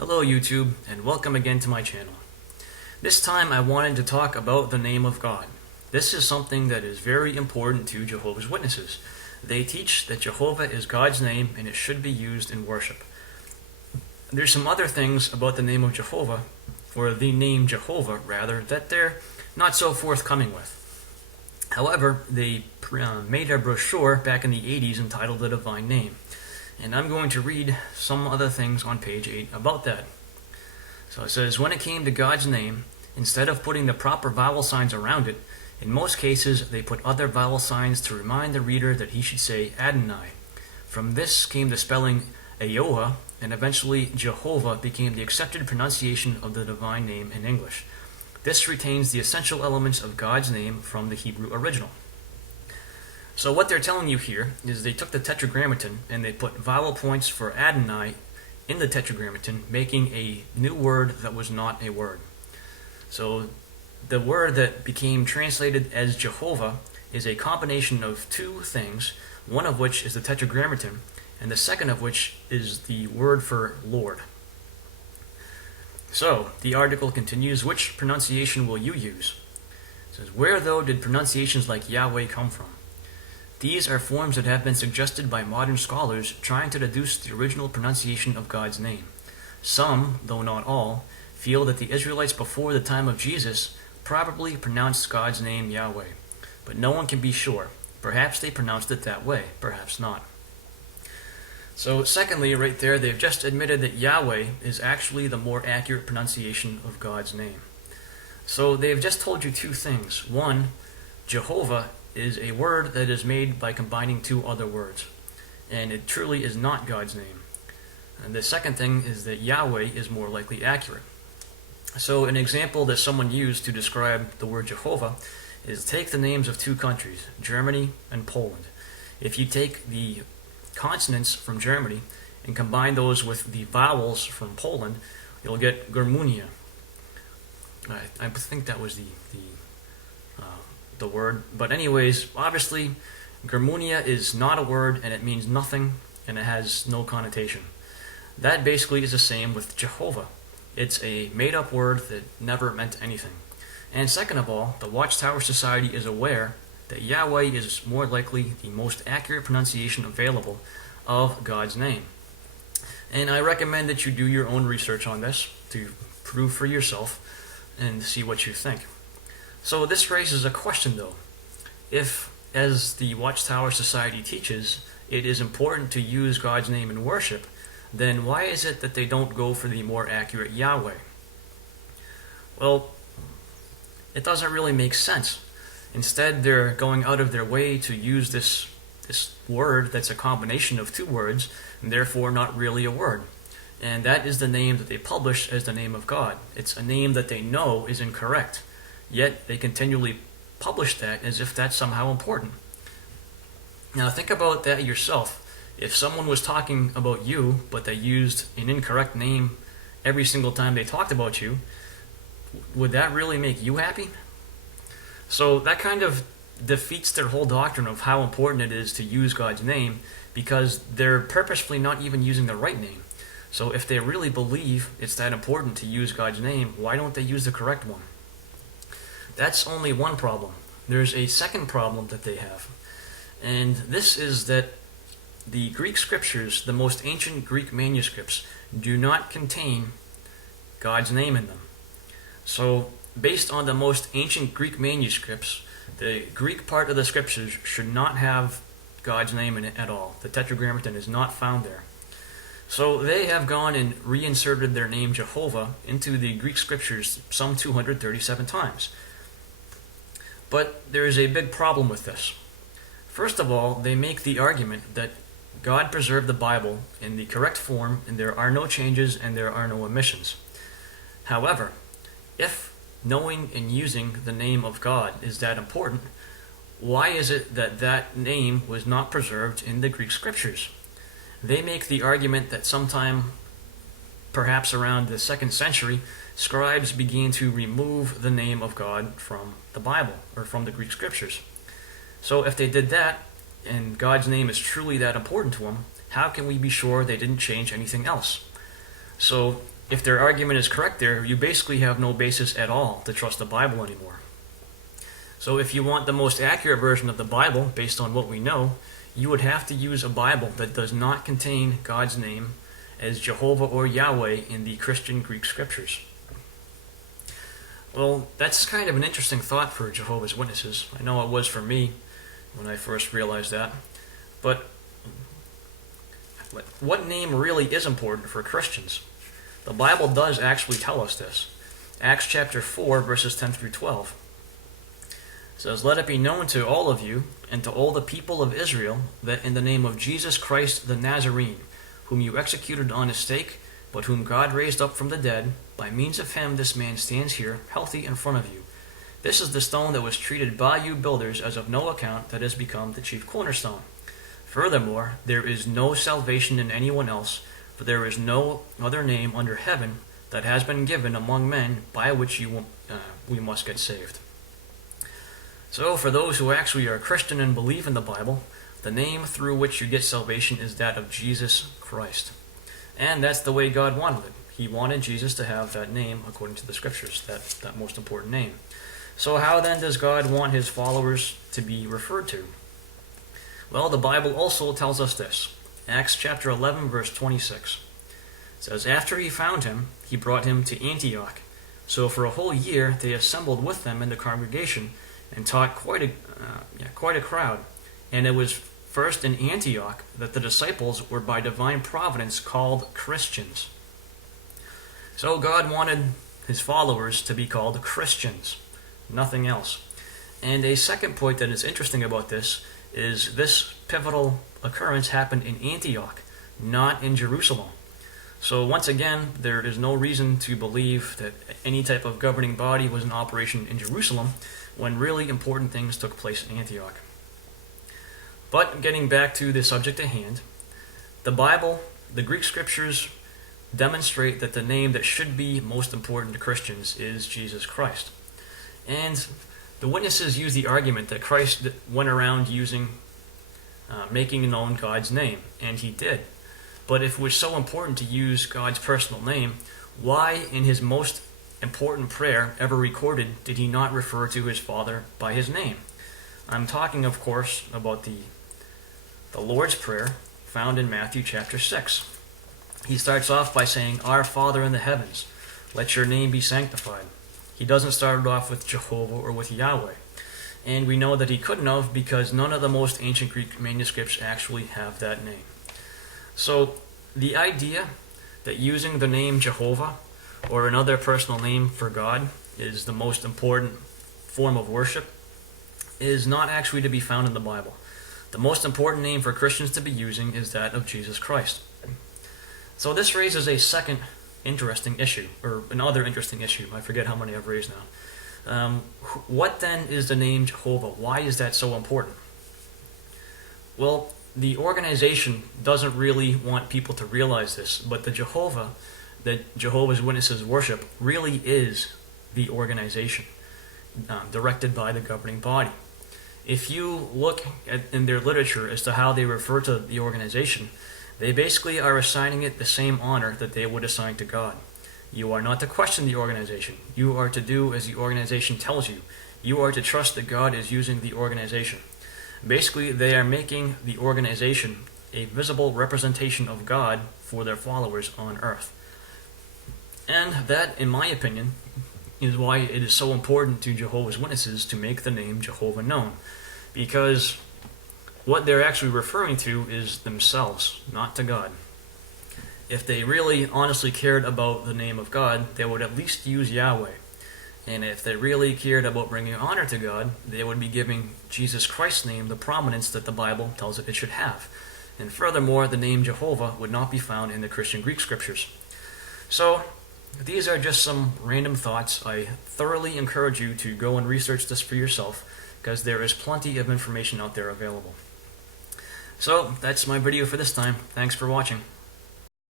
Hello YouTube, and welcome again to my channel. This time I wanted to talk about the name of God. This is something that is very important to Jehovah's Witnesses. They teach that Jehovah is God's name and it should be used in worship. There's some other things about the name of Jehovah, or the name Jehovah rather, that they're not so forthcoming with. However, they made a brochure back in the 80s entitled The Divine Name. And I'm going to read some other things on page 8 about that. So it says, when it came to God's name, instead of putting the proper vowel signs around it, in most cases they put other vowel signs to remind the reader that he should say Adonai. From this came the spelling Jehovah, and eventually Jehovah became the accepted pronunciation of the divine name in English. This retains the essential elements of God's name from the Hebrew original. So what they're telling you here is they took the Tetragrammaton and they put vowel points for Adonai in the Tetragrammaton, making a new word that was not a word. So the word that became translated as Jehovah is a combination of two things, one of which is the Tetragrammaton, and the second of which is the word for Lord. So the article continues, which pronunciation will you use? It says, where though did pronunciations like Yahweh come from? These are forms that have been suggested by modern scholars trying to deduce the original pronunciation of God's name. Some, though not all, feel that the Israelites before the time of Jesus probably pronounced God's name Yahweh, but no one can be sure. Perhaps they pronounced it that way, perhaps not. So secondly, right there, they've just admitted that Yahweh is actually the more accurate pronunciation of God's name. So they've just told you two things. One, Jehovah is a word that is made by combining two other words, and it truly is not God's name. And the second thing is that Yahweh is more likely accurate. So an example that someone used to describe the word Jehovah is take the names of two countries, Germany and Poland. If you take the consonants from Germany and combine those with the vowels from Poland, you'll get Gormuna. I think that was the word. But anyways, obviously, Gormuna is not a word, and it means nothing, and it has no connotation. That basically is the same with Jehovah. It's a made-up word that never meant anything. And second of all, the Watchtower Society is aware that Yahweh is more likely the most accurate pronunciation available of God's name. And I recommend that you do your own research on this to prove for yourself and see what you think. So this raises a question though. If, as the Watchtower Society teaches, it is important to use God's name in worship, then why is it that they don't go for the more accurate Yahweh? Well, it doesn't really make sense. Instead, they're going out of their way to use this word that's a combination of two words, and therefore not really a word. And that is the name that they publish as the name of God. It's a name that they know is incorrect. Yet they continually publish that as if that's somehow important. Now think about that yourself. If someone was talking about you, but they used an incorrect name every single time they talked about you, would that really make you happy? So that kind of defeats their whole doctrine of how important it is to use God's name, because they're purposefully not even using the right name. So if they really believe it's that important to use God's name, why don't they use the correct one? That's only one problem. There's a second problem that they have. And this is that the Greek scriptures, the most ancient Greek manuscripts, do not contain God's name in them. So, based on the most ancient Greek manuscripts, the Greek part of the scriptures should not have God's name in it at all. The Tetragrammaton is not found there. So they have gone and reinserted their name Jehovah into the Greek scriptures some 237 times. But there is a big problem with this. First of all, they make the argument that God preserved the Bible in the correct form and there are no changes and there are no omissions. However, if knowing and using the name of God is that important, why is it that that name was not preserved in the Greek scriptures? They make the argument that sometime, perhaps around the 2nd century, scribes began to remove the name of God from the Bible, or from the Greek scriptures. So if they did that, and God's name is truly that important to them, how can we be sure they didn't change anything else? So if their argument is correct there, you basically have no basis at all to trust the Bible anymore. So if you want the most accurate version of the Bible, based on what we know, you would have to use a Bible that does not contain God's name as Jehovah or Yahweh in the Christian Greek scriptures. Well, that's kind of an interesting thought for Jehovah's Witnesses. I know it was for me when I first realized that. But what name really is important for Christians? The Bible does actually tell us this. Acts chapter 4, verses 10 through 12. It says, "Let it be known to all of you and to all the people of Israel that in the name of Jesus Christ the Nazarene, whom you executed on a stake, but whom God raised up from the dead, by means of him this man stands here, healthy in front of you. This is the stone that was treated by you builders as of no account, that has become the chief cornerstone. Furthermore, there is no salvation in anyone else, for there is no other name under heaven that has been given among men by which we must get saved." So for those who actually are Christian and believe in the Bible, the name through which you get salvation is that of Jesus Christ. And that's the way God wanted it. He wanted Jesus to have that name according to the scriptures, that most important name. So how then does God want his followers to be referred to? Well, the Bible also tells us this. Acts chapter 11, verse 26. It says, "After he found him, he brought him to Antioch. So for a whole year they assembled with them in the congregation and taught quite a crowd. And it was first in Antioch that the disciples were by divine providence called Christians." So God wanted his followers to be called Christians, nothing else. And a second point that is interesting about this is this pivotal occurrence happened in Antioch, not in Jerusalem. So once again, there is no reason to believe that any type of governing body was in operation in Jerusalem when really important things took place in Antioch. But getting back to the subject at hand, the Bible, the Greek scriptures, demonstrate that the name that should be most important to Christians is Jesus Christ. And the witnesses use the argument that Christ went around making known God's name, and he did. But if it was so important to use God's personal name, why in his most important prayer ever recorded did he not refer to his Father by his name? I'm talking, of course, about the Lord's Prayer found in Matthew chapter 6. He starts off by saying, "Our Father in the heavens, let your name be sanctified." He doesn't start it off with Jehovah or with Yahweh. And we know that he couldn't have because none of the most ancient Greek manuscripts actually have that name. So the idea that using the name Jehovah or another personal name for God is the most important form of worship is not actually to be found in the Bible. The most important name for Christians to be using is that of Jesus Christ. So this raises a second interesting issue, or another interesting issue. I forget how many I've raised now. What then is the name Jehovah? Why is that so important? Well, the organization doesn't really want people to realize this, but the Jehovah that Jehovah's Witnesses worship really is the organization directed by the governing body. If you look in their literature as to how they refer to the organization, they basically are assigning it the same honor that they would assign to God. You are not to question the organization. You are to do as the organization tells you. You are to trust that God is using the organization. Basically, they are making the organization a visible representation of God for their followers on earth. And that, in my opinion, is why it is so important to Jehovah's Witnesses to make the name Jehovah known. Because what they're actually referring to is themselves, not to God. If they really honestly cared about the name of God, they would at least use Yahweh. And if they really cared about bringing honor to God, they would be giving Jesus Christ's name the prominence that the Bible tells it should have. And furthermore, the name Jehovah would not be found in the Christian Greek scriptures. So, these are just some random thoughts. I thoroughly encourage you to go and research this for yourself, because there is plenty of information out there available. So, that's my video for this time. Thanks for watching.